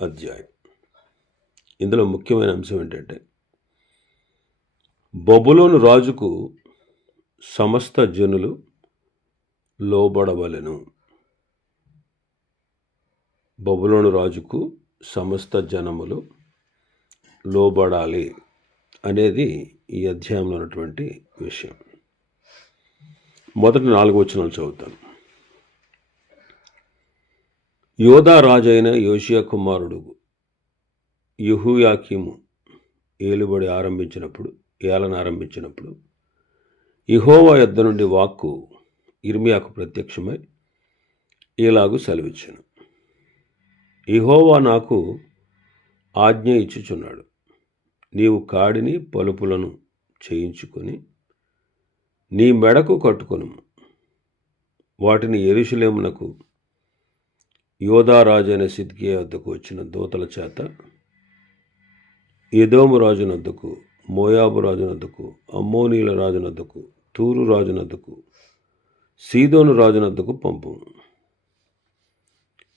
అధ్యాయం. ఇందులో ముఖ్యమైన అంశం ఏంటంటే బొబులోను రాజుకు సమస్త జనులు లోబడవలెను. బొబులోను రాజుకు సమస్త జనములు లోబడాలి అనేది ఈ అధ్యాయంలో ఉన్నటువంటి విషయం. మొదటి నాలుగు వచనాలు చదువుతాను. యోధారాజైన యోషియా కుమారుడు యుహుయాకిము ఏలుబడి ఆరంభించినప్పుడు ఏలన ఆరంభించినప్పుడు ఇహోవా యొద్ద నుండి వాక్కు ఇర్మియాకు ప్రత్యక్షమై ఇలాగు సెలవిచ్చాను. ఇహోవా నాకు ఆజ్ఞ ఇచ్చుచున్నాడు. నీవు కాడిని పలుపులను చేయించుకొని నీ మెడకు కట్టుకొను వాటిని ఎరుషులేమునకు యోధారాజైన సిద్కియా వద్దకు వచ్చిన దూతల చేత ఎదోము రాజునద్దకు మోయాబు రాజునద్దకు అమ్మోనీల రాజునద్దకు తూరు రాజునద్దకు సీదోను రాజునద్దకు పంపు.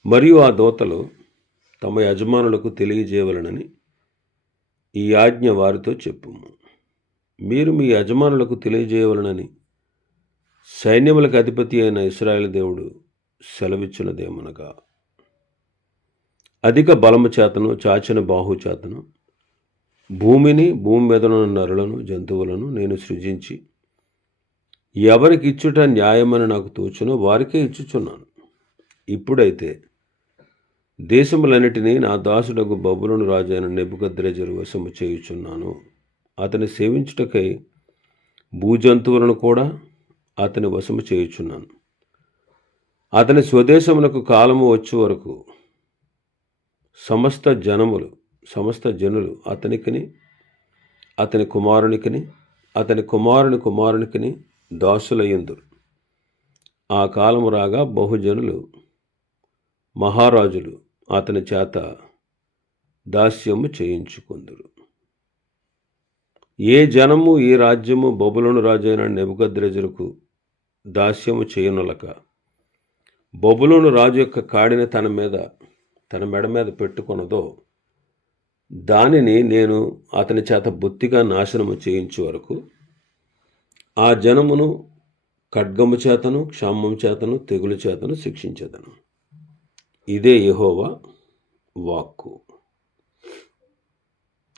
మరియు ఆ దూతలు తమ యజమానులకు తెలియజేయవలనని ఈ ఆజ్ఞ వారితో చెప్పుము. మీరు మీ యజమానులకు తెలియజేయవలనని సైన్యములకు అధిపతి అయిన ఇస్రాయేల్ దేవుడు సెలవిచ్చినదేమనగా అధిక బలము చేతను చాచిన బాహు చేతను భూమిని భూమి మీద ఉన్న నరులను జంతువులను నేను సృజించి ఎవరికి ఇచ్చుట న్యాయమని నాకు తోచునో వారికే ఇచ్చుచున్నాను. ఇప్పుడైతే దేశములన్నిటినీ నా దాసుడకు బబులను రాజైన నెబుకద్రెజరు వశము చేయుచున్నాను. అతని సేవించుటకై భూజంతువులను కూడా అతని వశము చేయుచున్నాను. అతని స్వదేశమునకు కాలము వచ్చే వరకు సమస్త జనములు సమస్త జనులు అతనికిని అతని కుమారునికిని అతని కుమారుని కుమారునికిని దాసులయ్యందురు. ఆ కాలము రాగా బహుజనులు మహారాజులు అతని చేత దాస్యము చేయించుకుందురు. ఏ జనము ఏ రాజ్యము బొబులను రాజైన నెబుగద్రజులకు దాస్యము చేయనులక బొబులోను రాజు యొక్క కాడిని తన మీద తన మెడ మీద పెట్టుకొనదో దానిని నేను అతని చేత బొత్తిగా నాశనము చేయించే వరకు ఆ జనమును ఖడ్గము చేతను క్షామము చేతను తెగులు చేతను శిక్షించేదను. ఇదే యహోవా వాక్కు.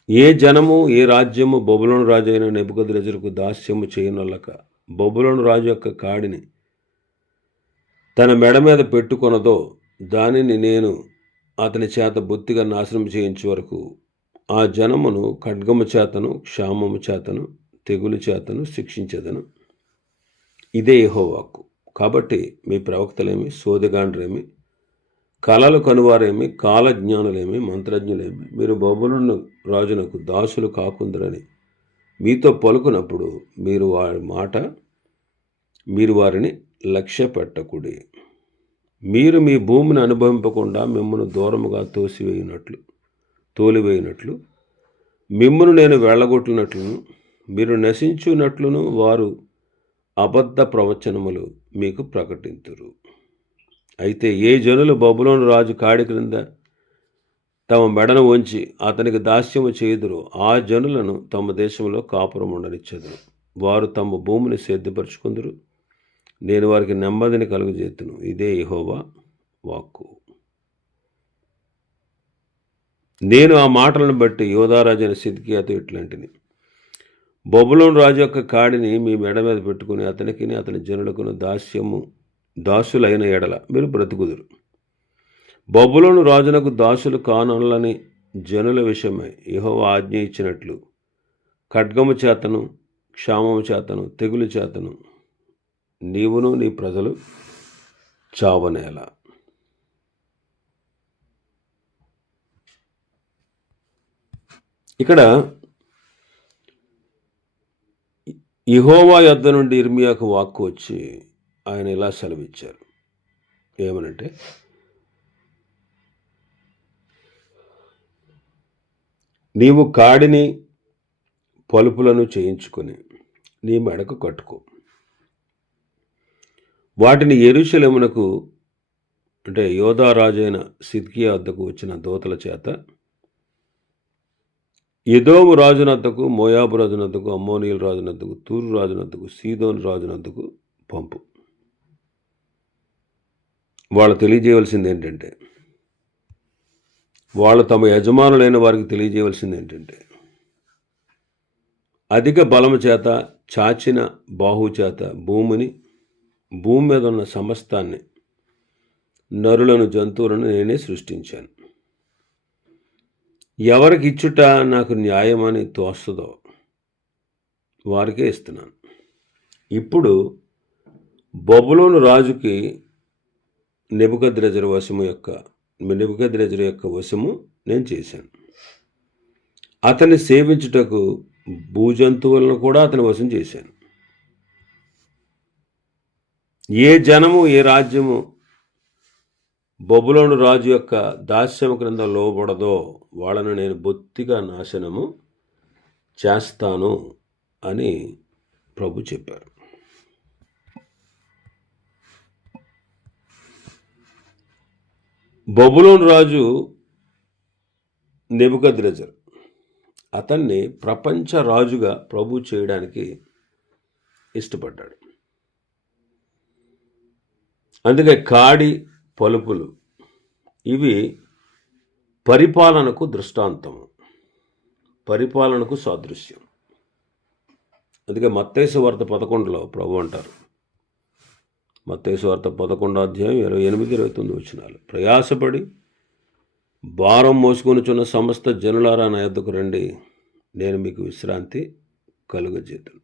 ఏ జనము ఏ రాజ్యము బొబులోను రాజు అయిన నెబుకద్రెజరుకు దాస్యము చేయనొల్లక బొబులోను రాజు యొక్క కాడిని తన మెడ మీద పెట్టుకొనదో దానిని నేను అతని చేత బొత్తిగా నాశనం చేయించే వరకు ఆ జనమును ఖడ్గము చేతను క్షామము చేతను తెగులు చేతను శిక్షించదను. ఇదే యెహోవాకు. కాబట్టి మీ ప్రవక్తలేమి సోదగాండ్రేమి కళలు కనువారేమి కాలజ్ఞానులేమి మంత్రజ్ఞులేమి మీరు బొబులను రాజునకు దాసులు కాకుందరని మీతో పలుకున్నప్పుడు మీరు వారి మాట మీరు వారిని లక్ష్య పెట్టకుడి మీరు మీ భూమిని అనుభవింపకుండా మిమ్మల్ని దూరముగా తోసివేయినట్లు తోలివేయినట్లు. మిమ్మను నేను వెళ్ళగొట్టినట్లును మీరు నశించున్నట్లును వారు అబద్ధ ప్రవచనములు మీకు ప్రకటింతురు. అయితే ఏ జనులు బబులోను రాజు కాడి క్రింద తమ మెడను ఉంచి అతనికి దాస్యము చేయుదురు ఆ జనులను తమ దేశంలో కాపురం ఉండనిచ్చెదరు వారు తమ భూమిని సేద్యపరుచుకుందరు నేను వారికి నెమ్మదిని కలుగజేతును. ఇదే యహోవా వాక్కు. నేను ఆ మాటలను బట్టి యోధారాజైన సిద్కియాతో ఇట్లాంటిని. బొబులోను రాజు యొక్క కాడిని మీ మెడ మీద పెట్టుకుని అతనికి అతని జనులకును దాస్యము దాసులైన ఎడల మీరు బ్రతుకుదురు. బొబులోను రాజునకు దాసులు కానులని జనుల విషయమై యహో ఆజ్ఞ ఇచ్చినట్లు ఖడ్గము చేతను క్షామము చేతను తెగులు చేతను నీవును నీ ప్రజలు చావనేల. ఇక్కడ ఇహోవా యొద్ద నుండి ఇర్మియాకు వాక్కు వచ్చి ఆయన ఇలా సెలవిచ్చారు. ఏమనంటే నీవు కాడిని పలుపులను చేయించుకొని నీ మెడకు కట్టుకో. వాటిని ఎరుశలమునకు అంటే యోధారాజైన సిద్కియా వద్దకు వచ్చిన దోతల చేత ఎదోము రాజునద్దకు మోయాబు రాజునద్దకు అమ్మోనియల్ రాజునద్దకు తూరు రాజునద్దకు సీదోను రాజునద్దకు పంపు. వాళ్ళు తెలియజేయవలసింది ఏంటంటే వాళ్ళు తమ యజమానులైన వారికి తెలియజేయవలసింది ఏంటంటే అధిక బలము చేత చాచిన బాహు చేత భూమిని భూమి మీద ఉన్న సమస్తాన్ని నరులను జంతువులను నేనే సృష్టించాను. ఎవరికి ఇచ్చుట నాకు న్యాయమని తోస్తుందో వారికే ఇస్తున్నాను. ఇప్పుడు బొబులోను రాజుకి నెబుకద్రెజరు వశము యొక్క నెబుకద్రెజరు యొక్క వశము నేను చేశాను. అతన్ని సేవించుటకు భూజంతువులను కూడా అతని వశం చేశాను. ఏ జనము ఏ రాజ్యము బొబులోను రాజు యొక్క దాస్యము క్రింద లోబడదో వాళ్ళను నేను బొత్తిగా నాశనము చేస్తాను అని ప్రభు చెప్పారు. బొబులోను రాజు నెబుకద్రెజర్ అతన్ని ప్రపంచ రాజుగా ప్రభు చేయడానికి ఇష్టపడ్డాడు. అందుకే కాడి పలుపులు ఇవి పరిపాలనకు దృష్టాంతము. పరిపాలనకు సాదృశ్యం. అందుకే మత్తేసు వార్త పదకొండులో ప్రభు అంటారు. మత్తేసు వార్త పదకొండో అధ్యాయం ఇరవై ఎనిమిది ఇరవై తొమ్మిది వచ్చినాలు ప్రయాసపడి భారం మోసుకొనిచున్న సమస్త జనులారా నా ఎద్దకు రండి. నేను మీకు విశ్రాంతి కలుగజేతును.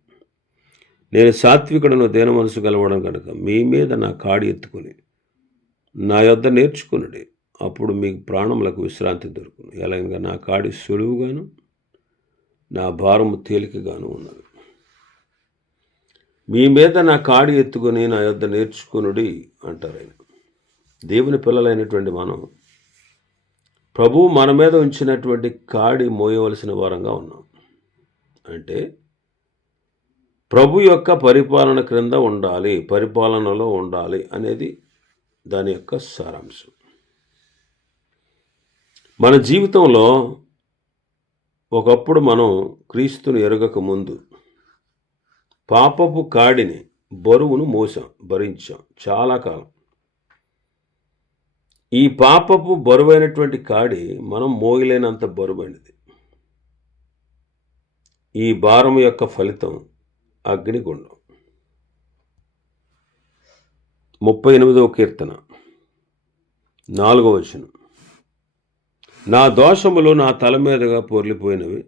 నేను సాత్వికుడను దేన మనసు కలవడం కనుక మీ మీద నా కాడి ఎత్తుకుని నా యొద్ద నేర్చుకునుడి. అప్పుడు మీకు ప్రాణములకు విశ్రాంతి దొరుకును. ఎలాగనగా నా కాడి సులువుగాను నా భారము తేలికగాను ఉన్నది. మీ మీద నా కాడి ఎత్తుకొని నా యొద్ద నేర్చుకునుడి అంటారు ఆయన. దేవుని పిల్లలైనటువంటి మనం ప్రభు మన మీద ఉంచినటువంటి కాడి మోయవలసిన వారంగా ఉన్నాం. అంటే ప్రభు యొక్క పరిపాలన క్రింద ఉండాలి పరిపాలనలో ఉండాలి అనేది దాని యొక్క సారాంశం. మన జీవితంలో ఒకప్పుడు మనం క్రీస్తును ఎరగక ముందు పాపపు కాడిని బరువును మోసాం భరించాం చాలా కాలం. ఈ పాపపు బరువైనటువంటి కాడి మనం మోగిలేనంత బరువైనది. ఈ భారం యొక్క ఫలితం అగ్నిగుండం. ముప్పై ఎనిమిదవ కీర్తన. నాలుగవ వచనం. నా దోషములు నా తల మీదుగా పొర్లిపోయినవి.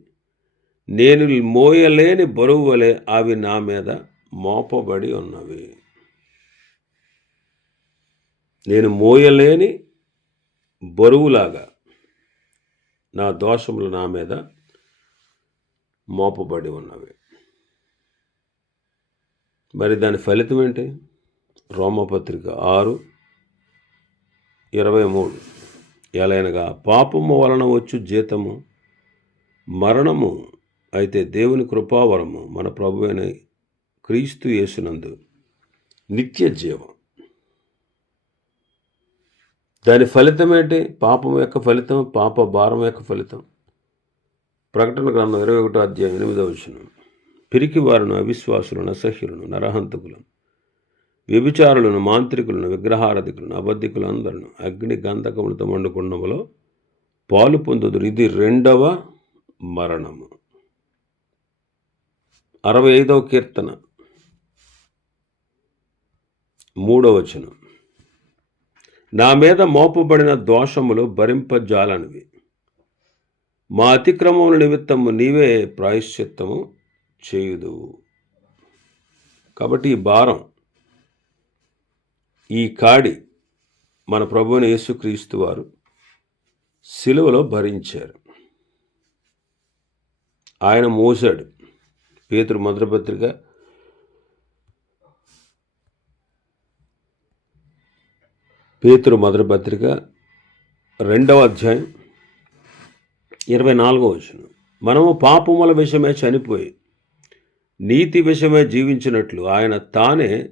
నేను మోయలేని బరువు వలె అవి నా మీద మోపబడి ఉన్నవి. నేను మోయలేని బరువులాగా నా దోషములు నా మీద మోపబడి ఉన్నవి. మరి దాని ఫలితం ఏంటి? రోమపత్రిక ఆరు ఇరవై మూడు. ఎలైనగా పాపము వలన వచ్చు జీతము మరణము అయితే దేవుని కృపావరము మన ప్రభు అయిన క్రీస్తు యేసునందు నిత్య జీవం. దాని ఫలితం ఏంటి? పాపం యొక్క ఫలితం పాప భారం యొక్క ఫలితం. ప్రకటన గ్రంథం ఇరవై ఒకటో అధ్యాయం ఎనిమిదవ వచనం. పిరికివారును అవిశ్వాసులను అసహ్యులను నరహంతకులను వ్యభిచారులను మాంత్రికులను విగ్రహారధికులను అబద్ధికులు అందరును అగ్ని గంధకములతో వండుకున్నములో పాలు పొందుదురు. ఇది రెండవ మరణము. అరవై ఐదవ కీర్తన. మూడవ వచనం. నా మీద మోపబడిన దోషములు భరింపజాలనివి. మా అతిక్రమముల నిమిత్తము నీవే ప్రాయశ్చిత్తము. చేయుదు. కాబట్టి ఈ భారం ఈ కాడి మన ప్రభువుని యేసుక్రీస్తు వారు సిలువలో భరించారు. ఆయన మోసాడు. పేతురు మధురపత్రిక పేతురు మధురపత్రిక రెండవ అధ్యాయం ఇరవై నాలుగో వచ్చిన మనము పాపముల విషయమే చనిపోయి నీతి విషయమే జీవించినట్లు ఆయన తానే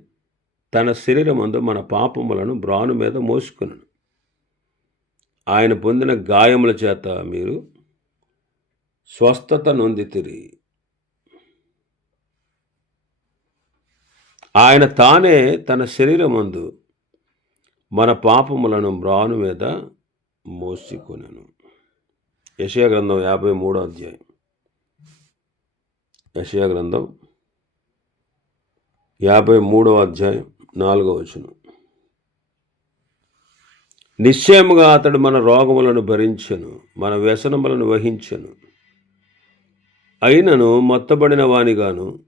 తన శరీరమందు మన పాపములను బ్రాను మీద మోసుకున్నాను ఆయన పొందిన గాయముల చేత మీరు స్వస్థత నొందితిరి. ఆయన తానే తన శరీరమందు మన పాపములను బ్రాను మీద మోసుకొనెను. యశయ గ్రంథం యాభై మూడో అధ్యాయం. యషయా గ్రంథం యాభై మూడవ అధ్యాయం నాలుగవ వచనం. నిశ్చయముగా అతడు మన రోగములను భరించెను మన వ్యసనములను వహించను. అయినను మొత్తబడిన వానిగాను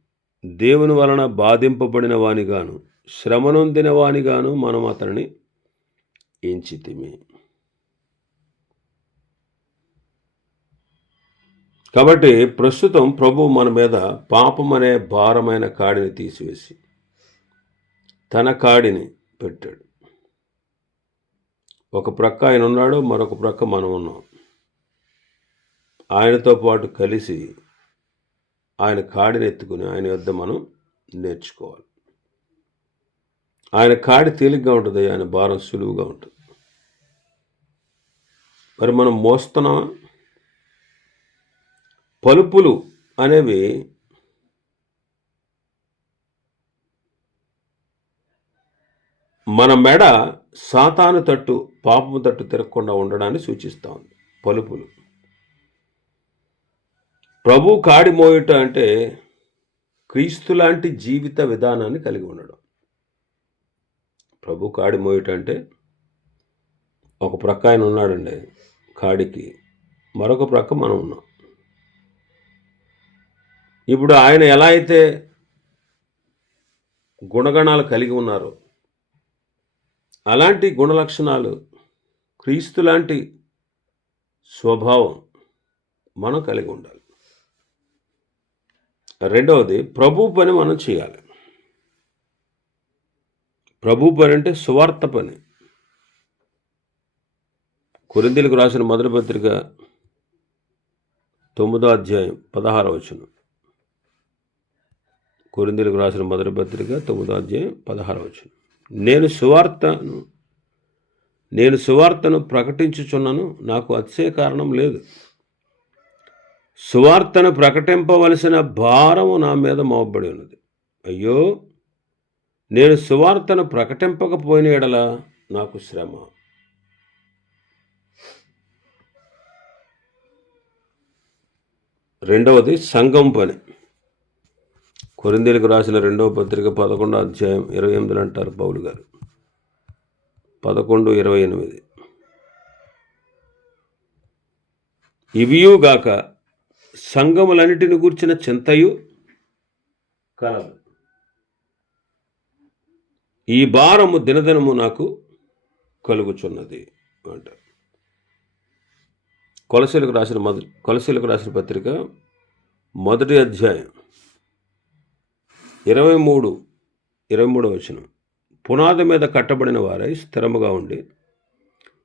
దేవుని వలన బాధింపబడిన వానిగాను శ్రమనొందిన వానిగాను మనం అతనిని ఎంచితిమి. కాబట్టి ప్రస్తుతం ప్రభు మన మీద పాపం అనే భారమైన కాడిని తీసివేసి తన కాడిని పెట్టాడు. ఒక ప్రక్క ఆయన ఉన్నాడు మరొక ప్రక్క మనం ఉన్నాం. ఆయనతో పాటు కలిసి ఆయన కాడిని ఎత్తుకుని ఆయన వద్ద మనం నేర్చుకోవాలి. ఆయన కాడి తేలిగ్గా ఉంటుంది ఆయన భారం సులువుగా ఉంటుంది. మరి మనం మోస్తున్నామా? పలుపులు అనేవి మన మెడ సాతాను తట్టు పాపము తట్టు తిరగకుండా ఉండడాన్ని సూచిస్తూ ఉంది. పలుపులు. ప్రభు కాడి మోయుట అంటే క్రీస్తు లాంటి జీవిత విధానాన్ని కలిగి ఉండడం. ప్రభు కాడి మోయుట అంటే ఒక ప్రక్క ఆయన ఉన్నాడండి కాడికి. మరొక ప్రక్క మనం ఉన్నాం. ఇప్పుడు ఆయన ఎలా అయితే గుణగణాలు కలిగి ఉన్నారో అలాంటి గుణలక్షణాలు క్రీస్తు లాంటి స్వభావం మనం కలిగి ఉండాలి. రెండవది ప్రభు పని మనం చేయాలి. ప్రభు పని అంటే సువార్త పని. కొరిందీలకు రాసిన మొదటి పత్రిక తొమ్మిదో అధ్యాయం పదహారవచనం కొరిందులకు రాసిన మొదటి పత్రిక తొమ్మిదో అధ్యాయం పదహారు వచనం. నేను సువార్తను నేను సువార్తను ప్రకటించుచున్నాను నాకు అతిశయ కారణం లేదు. సువార్తను ప్రకటింపవలసిన భారము నా మీద మోపబడి ఉన్నది. అయ్యో నేను సువార్తను ప్రకటింపకపోయిన ఎడల నాకు శ్రమ. రెండవది సంఘం పని. కొరిందీలకు రాసిన రెండవ పత్రిక పదకొండో అధ్యాయం ఇరవై ఎనిమిదిలో అంటారు పౌలు గారు. పదకొండు ఇరవై ఎనిమిది. ఇవియుగాక సంఘములన్నిటిని గూర్చిన చింతయు కలదు. ఈ భారము దినదినము నాకు కలుగుచున్నది అంటారు కొలసీలకు రాసిన మొదటి కొలసీలకు రాసిన పత్రిక మొదటి అధ్యాయం. ఇరవై మూడు ఇరవై మూడవ వచనం. పునాది మీద కట్టబడిన వారై స్థిరముగా ఉండి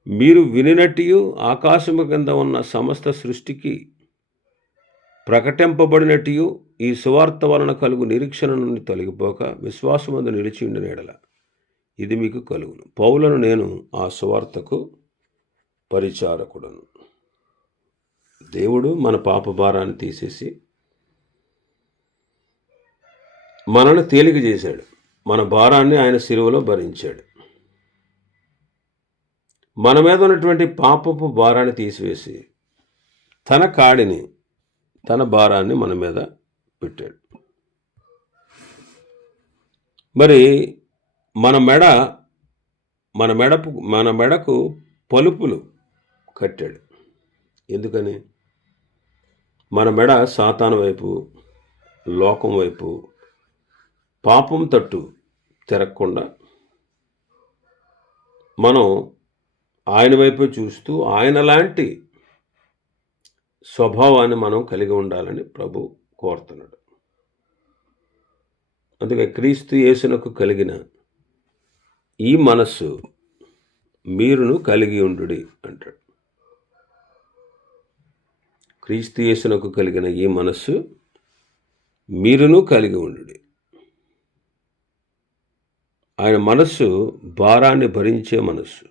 మీరు వినినట్టు ఆకాశము కింద ఉన్న సమస్త సృష్టికి ప్రకటింపబడినట్టు ఈ సువార్త వలన కలుగు నిరీక్షణ నుండి తొలగిపోక విశ్వాసమందు నిలిచి ఉండిన ఎడల. ఇది మీకు కలుగును. పౌలను నేను ఆ సువార్తకు పరిచారకుడను. దేవుడు మన పాప భారాన్ని తీసేసి మనను తేలిక చేశాడు. మన భారాన్ని ఆయన సిలువలో భరించాడు. మన మీద ఉన్నటువంటి పాపపు భారాన్ని తీసివేసి తన కాడిని తన భారాన్ని మన మీద పెట్టాడు. మరి మన మెడ మన మెడపు మన మెడకు పలుపులు కట్టాడు. ఎందుకని? మన మెడ సాతాను వైపు లోకం వైపు పాపం తట్టు తిరగకుండా మనం ఆయన వైపు చూస్తూ ఆయన లాంటి స్వభావాన్ని మనం కలిగి ఉండాలని ప్రభు కోరుతున్నాడు. అందుకే క్రీస్తు యేసునకు కలిగిన ఈ మనస్సు మీరును కలిగి ఉండు అంటాడు. క్రీస్తు యేసునకు కలిగిన ఈ మనస్సు మీరును కలిగి ఉండు ఆయన మనస్సు భారాన్ని భరించే మనస్సు.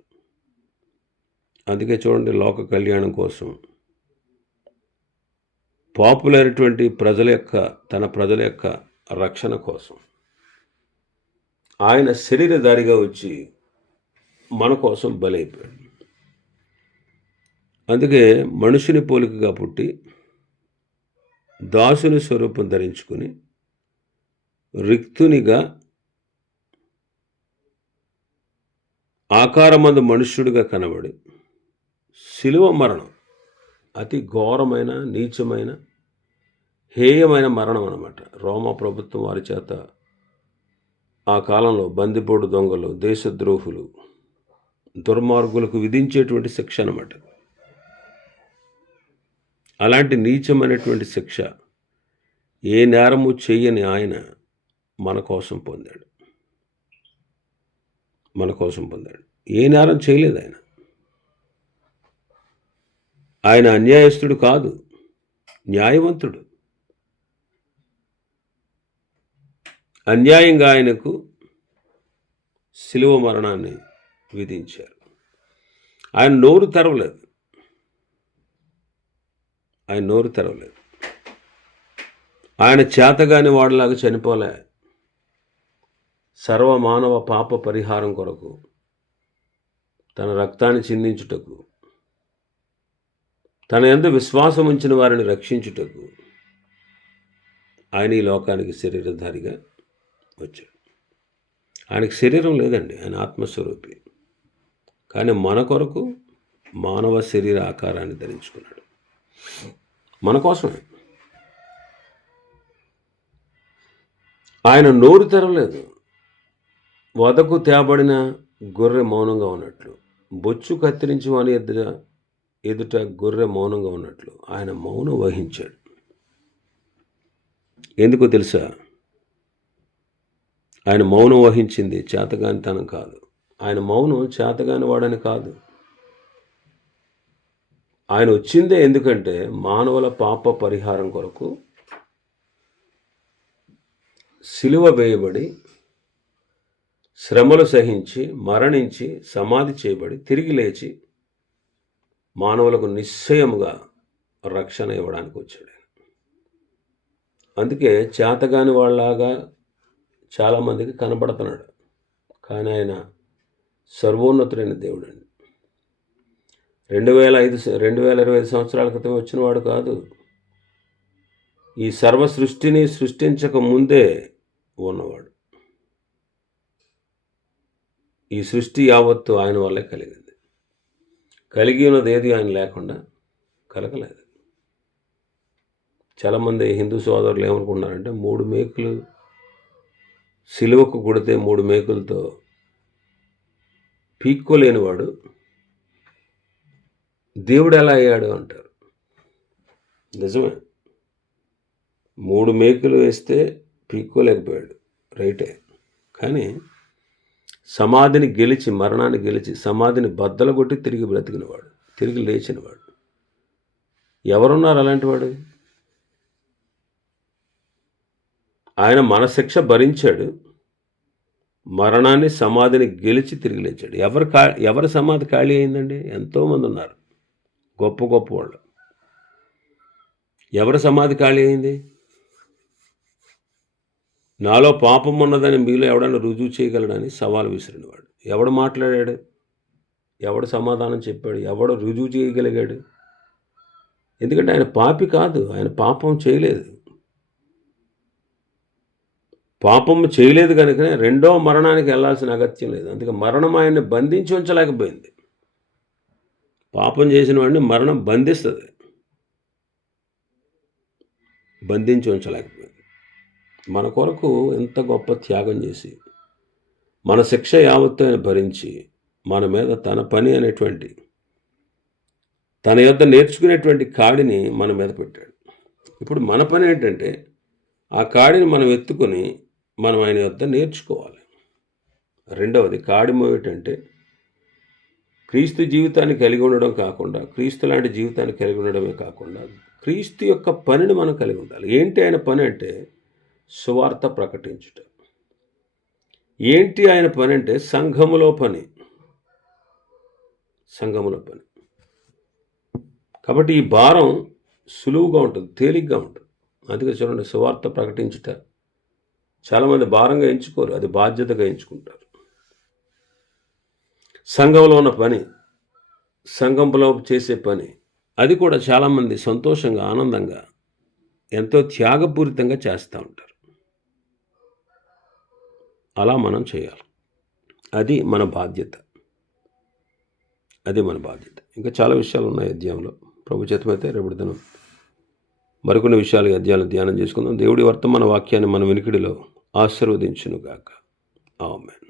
అందుకే చూడండి లోక కళ్యాణం కోసం. పాపులైనటువంటి ప్రజల యొక్క తన ప్రజల యొక్క రక్షణ కోసం. ఆయన శరీరధారిగా వచ్చి మన కోసం బలైపోయాడు. అందుకే మనుషుని పోలికగా పుట్టి దాసుని స్వరూపం ధరించుకుని రిక్తునిగా ఆకారమందు మనుష్యుడిగా కనబడి శిలువ మరణం. అతి ఘోరమైన నీచమైన హేయమైన మరణం అనమాట రోమా ప్రభుత్వం వారి చేత ఆ కాలంలో బందిపోటు దొంగలు దేశద్రోహులు దుర్మార్గులకు విధించేటువంటి శిక్ష అనమాట అలాంటి నీచమైనటువంటి శిక్ష ఏ నేరము చేయని ఆయన మన కోసం పొందాడు. మన కోసం పొందాడు. ఏ నేరం చేయలేదు ఆయన. ఆయన అన్యాయస్తుడు కాదు న్యాయవంతుడు. అన్యాయంగా ఆయనకు శిలువ మరణాన్ని విధించారు. ఆయన నోరు తెరవలేదు. ఆయన నోరు తెరవలేదు. ఆయన చేతగాని వాడిలాగా చనిపోలే. సర్వమానవ పాప పరిహారం కొరకు తన రక్తాన్ని చిందించుటకు తన ఎందు విశ్వాసం ఉంచిన వారిని రక్షించుటకు ఆయన ఈ లోకానికి శరీరధారిగా వచ్చాడు. ఆయనకి శరీరం లేదండి ఆయన ఆత్మస్వరూపి. కానీ మన కొరకు మానవ శరీర ఆకారాన్ని ధరించుకున్నాడు. మన కోసమే. ఆయన నోరు తెరవలేదు. వదకు తేబడిన గొర్రె మౌనంగా ఉన్నట్లు బొచ్చు కత్తిరించి వాని ఎదుట ఎదుట గొర్రె మౌనంగా ఉన్నట్లు ఆయన మౌనం వహించాడు. ఎందుకో తెలుసా? ఆయన మౌనం వహించింది చేతగానితనం కాదు. ఆయన మౌనం చేతగాని వాడని కాదు. ఆయన వచ్చిందే ఎందుకంటే మానవుల పాప పరిహారం కొరకు సిలువ వేయబడి శ్రమలు సహించి మరణించి సమాధి చేయబడి తిరిగి లేచి మానవులకు నిశ్చయముగా రక్షణ ఇవ్వడానికి వచ్చాడు అందుకే చేతగాని వాళ్ళలాగా చాలామందికి కనబడుతున్నాడు. కానీ ఆయన సర్వోన్నతుడైన దేవుడు అండి. రెండు వేల ఐదు రెండు వేల ఇరవై ఐదు సంవత్సరాల క్రితం వచ్చినవాడు కాదు. ఈ సర్వ సృష్టిని సృష్టించక ముందే ఉన్నవాడు. ఈ సృష్టి యావత్తు ఆయన వల్లే కలిగింది. కలిగి ఉన్నది ఏది ఆయన లేకుండా కలగలేదు. చాలామంది హిందూ సోదరులు ఏమనుకున్నారంటే మూడు మేకులు సిలువకు కొడితే మూడు మేకులతో పీక్కోలేనివాడు దేవుడు ఎలా అయ్యాడు అంటారు. నిజమే. మూడు మేకులు వేస్తే పీక్కోలేకపోయాడు రైటే. కానీ సమాధిని గెలిచి మరణాన్ని గెలిచి సమాధిని బద్దలగొట్టి తిరిగి బ్రతికినవాడు తిరిగి లేచినవాడు. ఎవరున్నారు అలాంటి వాడు? ఆయన మన శిక్ష భరించాడు మరణాన్ని సమాధిని గెలిచి తిరిగి లేచాడు. ఎవరు కా ఎవరి సమాధి ఖాళీ అయిందండి? ఎంతోమంది ఉన్నారు. గొప్ప గొప్ప వాళ్ళు. ఎవరి సమాధి ఖాళీ అయింది? నాలో పాపం ఉన్నదని మీలో ఎవడన్నా రుజువు చేయగలడని సవాల్ విసిరినవాడు. ఎవడు మాట్లాడాడు? ఎవడు సమాధానం చెప్పాడు? ఎవడు రుజువు చేయగలిగాడు? ఎందుకంటే ఆయన పాపి కాదు. ఆయన పాపం చేయలేదు. పాపం చేయలేదు కనుకనే రెండో మరణానికి వెళ్ళాల్సిన అగత్యం లేదు. అందుకే మరణం ఆయన్ని బంధించి ఉంచలేకపోయింది. పాపం చేసిన వాడిని మరణం బంధిస్తుంది. బంధించి ఉంచలేకపోయింది. మన కొరకు ఎంత గొప్ప త్యాగం చేసి మన శిక్ష యావత్తు ఆయన భరించి మన మీద తన పని అనేటువంటి తన యొద్ద నేర్చుకునేటువంటి కాడిని మన మీద పెట్టాడు. ఇప్పుడు మన పని ఏంటంటే ఆ కాడిని మనం ఎత్తుకొని మనం ఆయన యొద్ద నేర్చుకోవాలి. రెండవది కాడి మోయటంటే క్రీస్తు జీవితాన్ని కలిగి ఉండడం కాకుండా క్రీస్తు లాంటి జీవితాన్ని కలిగి ఉండడమే కాకుండా క్రీస్తు యొక్క పనిని మనం కలిగి ఉండాలి. ఏంటి ఆయన పని అంటే సువార్త ప్రకటించుట. ఏంటి ఆయన పని అంటే సంఘములో పని. సంఘములో పని. కాబట్టి ఈ భారం సులువుగా ఉంటుంది తేలిగ్గా ఉంటుంది. అందుకే చూడండి సువార్త ప్రకటించుట. చాలామంది భారంగా ఎంచుకోరు అది బాధ్యతగా ఎంచుకుంటారు. సంఘంలో ఉన్న పని సంఘంలో చేసే పని అది కూడా చాలామంది సంతోషంగా ఆనందంగా ఎంతో త్యాగపూరితంగా చేస్తూ ఉంటారు. అలా మనం చేయాలి. అది మన బాధ్యత. అది మన బాధ్యత. ఇంకా చాలా విషయాలు ఉన్నాయి అధ్యాయంలో. ప్రభు చేతమైతే రేపటి దినం మరికొన్ని విషయాలు అధ్యాయాలు ధ్యానం చేసుకుందాం. దేవుడి వర్తమాన వాక్యాన్ని మన వినికిడిలో ఆశీర్వదించునుగాక. ఆమె